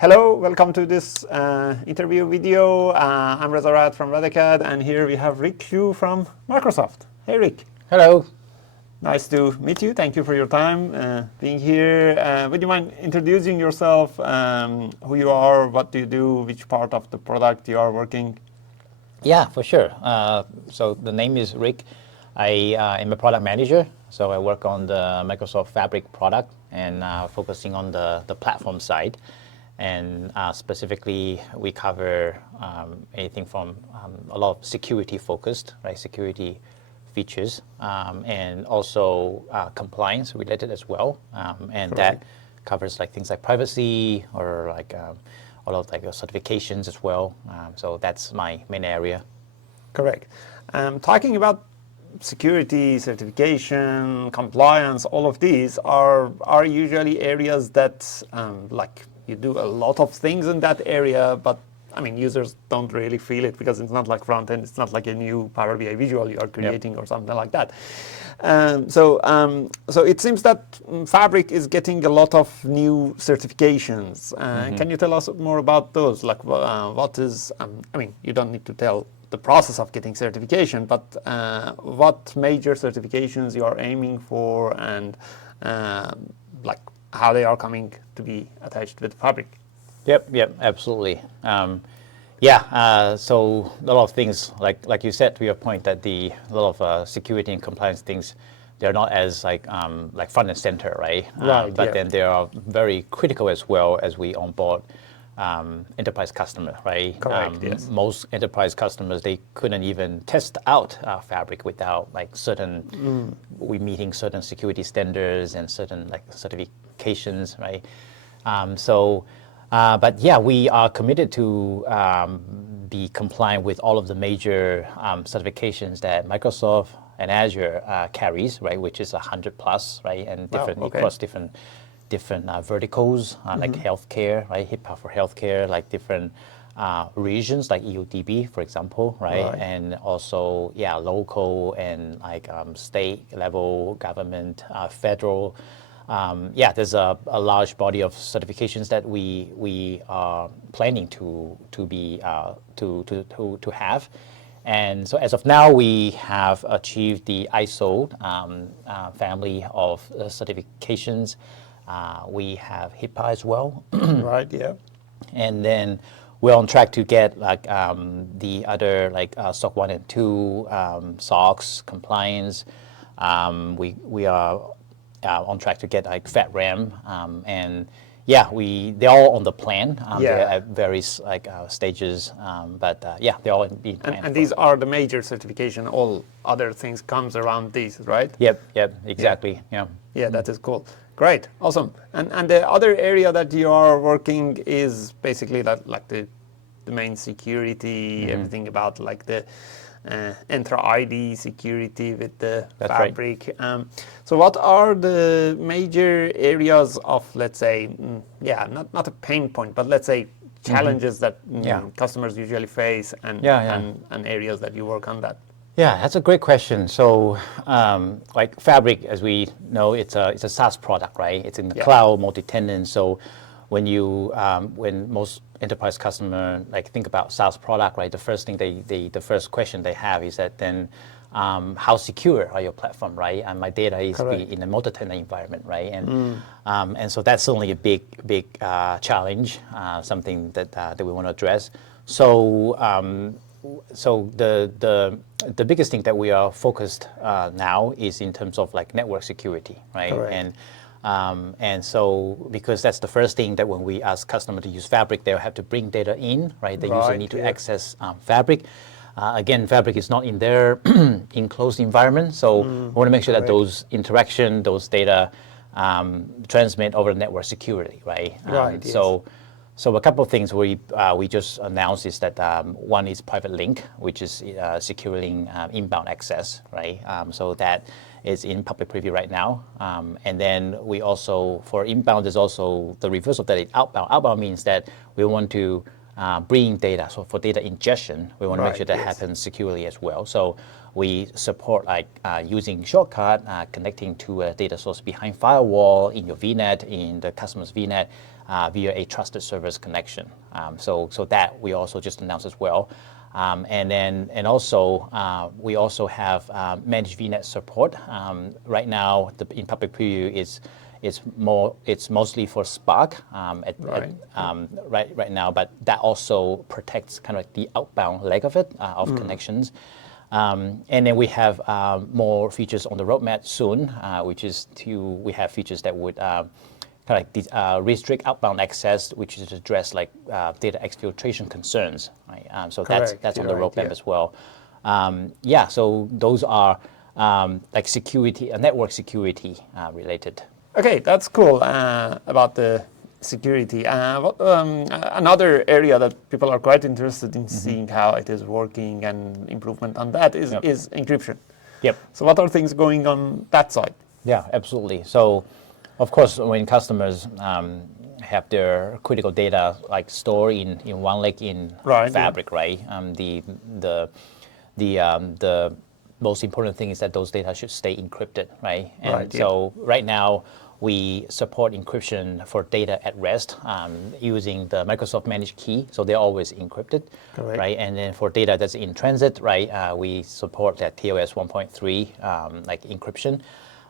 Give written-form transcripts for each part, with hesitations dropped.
Hello, welcome to this interview video. I'm Reza Rad from Rad, and here we have Rick Xu from Microsoft. Hey, Rick. Hello. Nice to meet you. Thank you for your time being here. Would you mind introducing yourself, who you are, what do you do, which part of the product you are working? Yeah, for sure. So the name is Rick. I am a product manager. So I work on the Microsoft Fabric product and focusing on the platform side. And specifically, we cover anything from a lot of security focused, right? Security features, and also compliance related as well. And that covers like things like privacy or like a lot of like certifications as well. So that's my main area. Correct. Talking about security, certification, compliance, all of these are usually areas that like you do a lot of things in that area, but I mean, users don't really feel it because it's not like front end, it's not like a new Power BI visual you are creating or something like that. So it seems that Fabric is getting a lot of new certifications. Can you tell us more about those? Like, what is, I mean, you don't need to tell the process of getting certification, but what major certifications you are aiming for and like how they are coming to be attached with Fabric? Yep, absolutely. So a lot of things, like you said to your point, that a lot of security and compliance things, they're not as like front and center, right? But then they are very critical as well as we onboard enterprise customer, right? Correct, yes. Most enterprise customers, they couldn't even test out Fabric without like we meeting certain security standards and certain like certifications, right? But yeah, we are committed to be compliant with all of the major certifications that Microsoft and Azure carries, right? Which is 100 plus, right? And across different verticals, like healthcare, right? HIPAA for healthcare, like different regions, like EUDB, for example, right? And also, local and like state level government, federal. There's a large body of certifications that we are planning to have. And so as of now, we have achieved the ISO family of certifications. We have HIPAA as well. Right, yeah. And then we're on track to get like the other like SOC 1 and 2, SOX compliance. We are on track to get like FedRAMP, and they're all on the plan. They're at various like stages, but they're all being planned. And these are the major certification. All other things comes around these, right? Yep, exactly. Yeah, that is cool. Great, awesome. And the other area that you are working is basically that, like the domain security, everything about like the Entra ID security with the Fabric. Right. So what are the major areas of, let's say, not a pain point, but let's say challenges that customers usually face and areas that you work on that? Yeah, that's a great question. So, like Fabric, as we know, it's a SaaS product, right? It's in the cloud, multi-tenant. So, when most enterprise customer like think about SaaS product, right? The first question they have is that then, how secure are your platform, right? And my data is in a multi-tenant environment, right? And so that's certainly a big challenge, something that we want to address. So the biggest thing that we are focused now is in terms of like network security, right? And so because that's the first thing that when we ask customer to use Fabric, they'll have to bring data in, right? The user need to access Fabric. Again, Fabric is not in their enclosed environment, so we want to make sure that those interaction, those data transmit over the network security, right? So a couple of things we just announced is that one is private link, which is securing inbound access, right? So that is in public preview right now. And then we also, for inbound, there's also the reverse of that, outbound. Outbound means that we want to bringing data. So for data ingestion, we want to make sure that yes. happens securely as well. So we support like using shortcut, connecting to a data source behind firewall in your VNet, in the customer's VNet, via a trusted service connection. So that we also just announced as well. And also we also have managed VNet support. Right now, in public preview it's mostly for Spark right now, but that also protects kind of like the outbound leg of it of connections. And then we have more features on the roadmap soon, which is we have features that would kind of like restrict outbound access, which is to address like data exfiltration concerns. Right? So that's on the roadmap as well. So those are like security, network security related. Okay, that's cool about the security. Another area that people are quite interested in seeing how it is working and improvement on that is encryption. Yep. So what are things going on that side? Yeah, absolutely. So of course, when customers have their critical data like stored in one lake in Fabric, right? The most important thing is that those data should stay encrypted, right? And so right now we support encryption for data at rest using the Microsoft Managed Key, so they're always encrypted, right? And then for data that's in transit, right, we support that TOS 1.3 like encryption.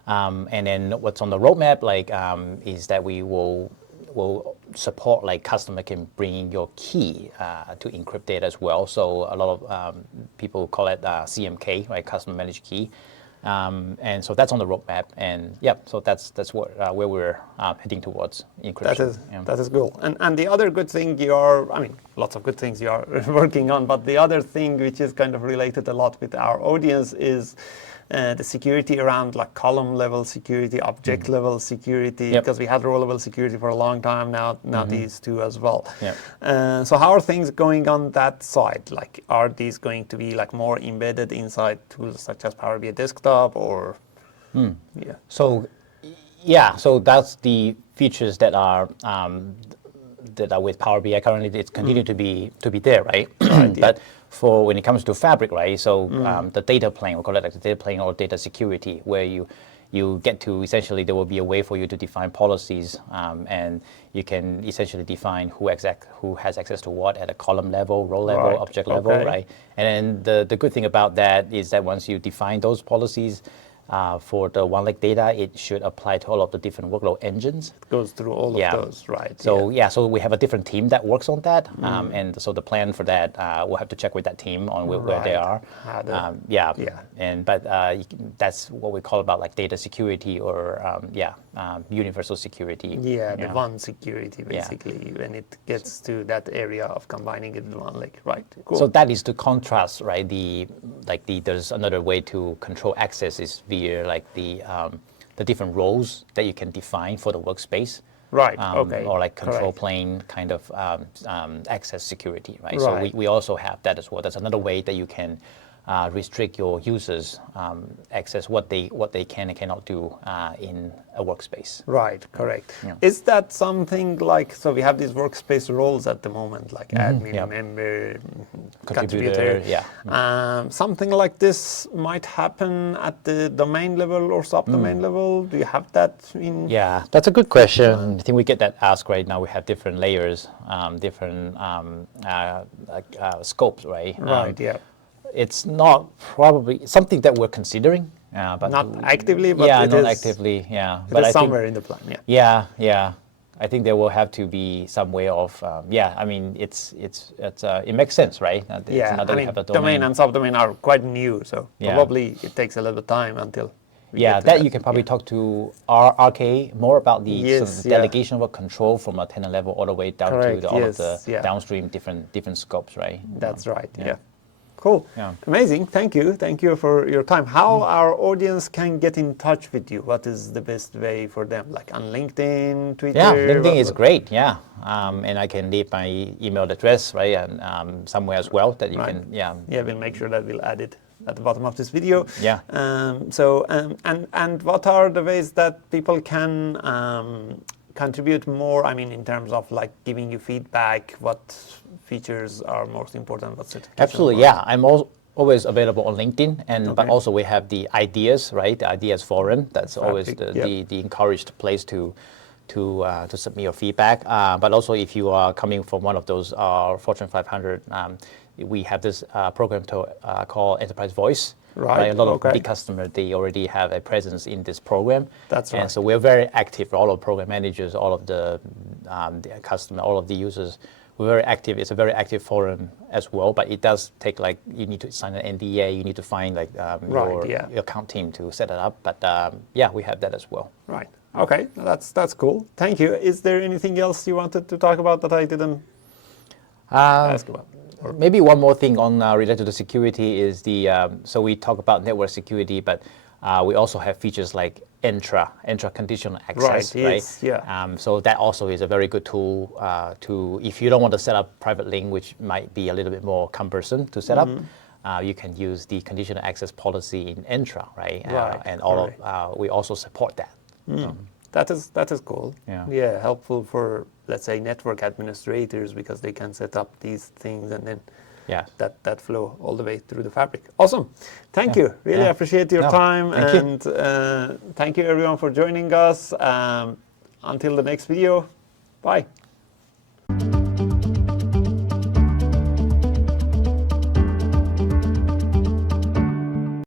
And then what's on the roadmap, like, is that we will support like customer can bring your key to encrypt data as well. So a lot of people call it CMK, right, customer managed key. And so that's on the roadmap, and so that's where we're heading towards encryption. That is cool. And the other good thing lots of good things you are working on, but the other thing which is kind of related a lot with our audience is the security around like column level security, object level security, because we had row level security for a long time now these two as well. So how are things going on that side? Like, are these going to be like more embedded inside tools such as Power BI Desktop or? So that's the features that are with Power BI currently. It's continued to be there, right? But for when it comes to Fabric, right? So the data plane, we call it like the data plane or data security, where you get to essentially there will be a way for you to define policies, and you can essentially define who has access to what at a column level, row level, object level, right? And then the good thing about that is that once you define those policies, for the one lake data, it should apply to all of the different workload engines. It goes through all of those, right? So so we have a different team that works on that, and so the plan for that, we'll have to check with that team on where they are. But that's what we call about like data security or universal security. The one security basically when it gets to that area of combining it with one lake, right? Cool. So that is to contrast, right? There's another way to control access is via like the different roles that you can define for the workspace, right? Or like control plane kind of access security, right? So we also have that as well. That's another way that you can restrict your users access what they can and cannot do in a workspace. Right, correct. Is that something like, so we have these workspace roles at the moment, like admin, member, contributor. Something like this might happen at the domain level or subdomain level. Do you have that in? Yeah, that's a good question. I think we get that asked right now. We have different layers, different scopes, right? It's not probably something that we're considering, but not actively. But not actively. But I somewhere in the plan. I think there will have to be some way of. I mean, it makes sense, right? Domain and subdomain are quite new, so probably it takes a little time until. That you can probably talk to RK more about the sort of delegation of control from a tenant level all the way down to all of the downstream different scopes, right? That's right. Cool. Amazing. Thank you for your time. How our audience can get in touch with you? What is the best way for them? Like on LinkedIn, Twitter? LinkedIn is great. And I can leave my email address, right, and somewhere as well that you can. We'll make sure that we'll add it at the bottom of this video. And what are the ways that people can contribute more? I mean, in terms of like giving you feedback, what features are most important? What's it? Absolutely, yeah. I'm always available on LinkedIn, and but also we have the ideas, right? The ideas forum. That's always the encouraged place to submit your feedback. But also, if you are coming from one of those Fortune 500, we have this program called Enterprise Voice. Right. A lot of big customers, they already have a presence in this program. That's right. And so we're very active. All of program managers, all of the customer, all of the users, we're very active. It's a very active forum as well, but it does take like, you need to sign an NDA, you need to find like your account team to set it up. But yeah, we have that as well. Right. Okay, that's cool. Thank you. Is there anything else you wanted to talk about that I didn't ask about? Maybe one more thing on related to security is so we talk about network security, but we also have features like Entra conditional access, right? Yeah. So that also is a very good tool if you don't want to set up private link, which might be a little bit more cumbersome to set up. You can use the conditional access policy in Entra, right? And we also support that. That is cool. Yeah. Helpful for, let's say, network administrators, because they can set up these things and then that flow all the way through the fabric. Awesome. Thank you. Really appreciate your time. Thank you everyone for joining us. Until the next video. Bye.